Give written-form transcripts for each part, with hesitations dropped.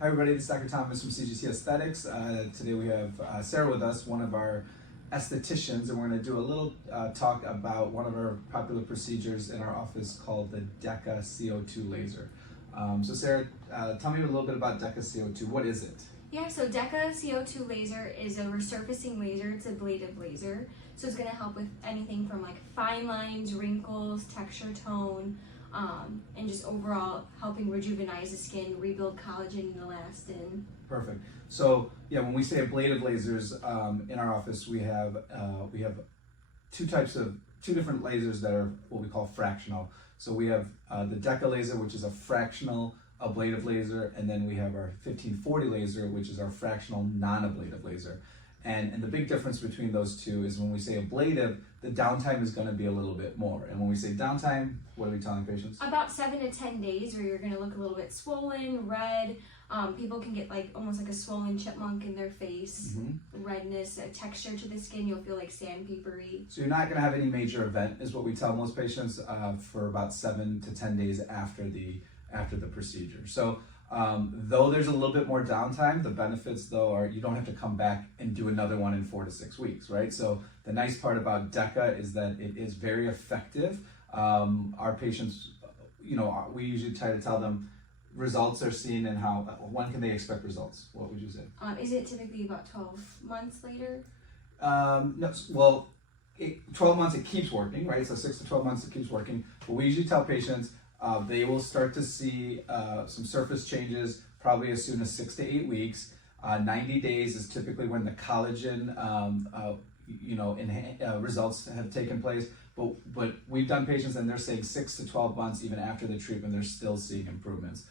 Hi everybody, this is Dr. Thomas from CGC Aesthetics. Today we have Sarah with us, one of our estheticians, and we're going to do a little talk about one of our popular procedures in our office called the Deka CO2 laser. So Sarah, tell me a little bit about Deka CO2. What is it? Yeah, so Deka CO2 laser is a resurfacing laser. It's a ablative laser. So it's going to help with anything from like fine lines, wrinkles, texture, tone, and just overall helping rejuvenate the skin, rebuild collagen and elastin. Perfect. So yeah, when we say ablative lasers in our office, we have two different lasers that are what we call fractional. So we have the Deka laser, which is a fractional ablative laser, and then we have our 1540 laser, which is our fractional non-ablative laser. And the big difference between those two is when we say ablative, the downtime is going to be a little bit more. And when we say downtime, what are we telling patients? About 7 to 10 days where you're going to look a little bit swollen, red. People can get like almost like a swollen chipmunk in their face, redness, a texture to the skin. You'll feel like sandpapery. So you're not going to have any major event, is what we tell most patients, for about 7 to 10 days after the procedure. So though there's a little bit more downtime, the benefits though are you don't have to come back and do another one in 4 to 6 weeks, right? So the nice part about Deka is that it is very effective. Our patients, we usually try to tell them results are seen and when can they expect results? What would you say? Is it typically about 12 months later? No, well, 12 months it keeps working, right? So 6 to 12 months it keeps working. But we usually tell patients they will start to see some surface changes probably as soon as 6 to 8 weeks. 90 days is typically when the collagen results have taken place. But we've done patients and they're saying 6 to 12 months even after the treatment, they're still seeing improvements.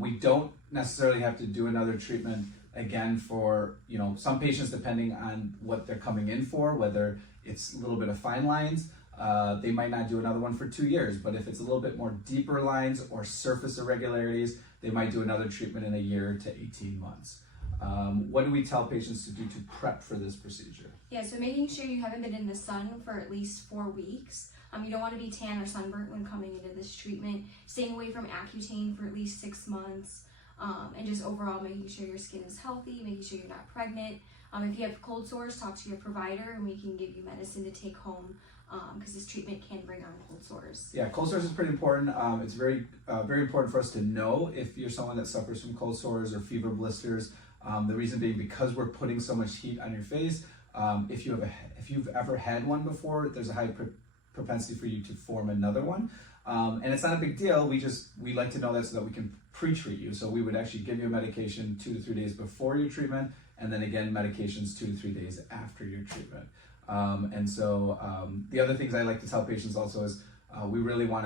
We don't necessarily have to do another treatment again for, some patients, depending on what they're coming in for, whether it's a little bit of fine lines, they might not do another one for 2 years, but if it's a little bit more deeper lines or surface irregularities, they might do another treatment in a year to 18 months. What do we tell patients to do to prep for this procedure? Yeah, so making sure you haven't been in the sun for at least 4 weeks. You don't want to be tan or sunburnt when coming into this treatment. Staying away from Accutane for at least 6 months. And just overall making sure your skin is healthy, making sure you're not pregnant. If you have cold sores, talk to your provider and we can give you medicine to take home because this treatment can bring on cold sores. Yeah, cold sores is pretty important. It's very important for us to know if you're someone that suffers from cold sores or fever blisters. The reason being because we're putting so much heat on your face. If you've ever had one before, there's a high propensity for you to form another one. And it's not a big deal. We like to know that so that we can pre-treat you. So we would actually give you a medication 2 to 3 days before your treatment, and then again medications 2 to 3 days after your treatment. The other things I like to tell patients also is we really want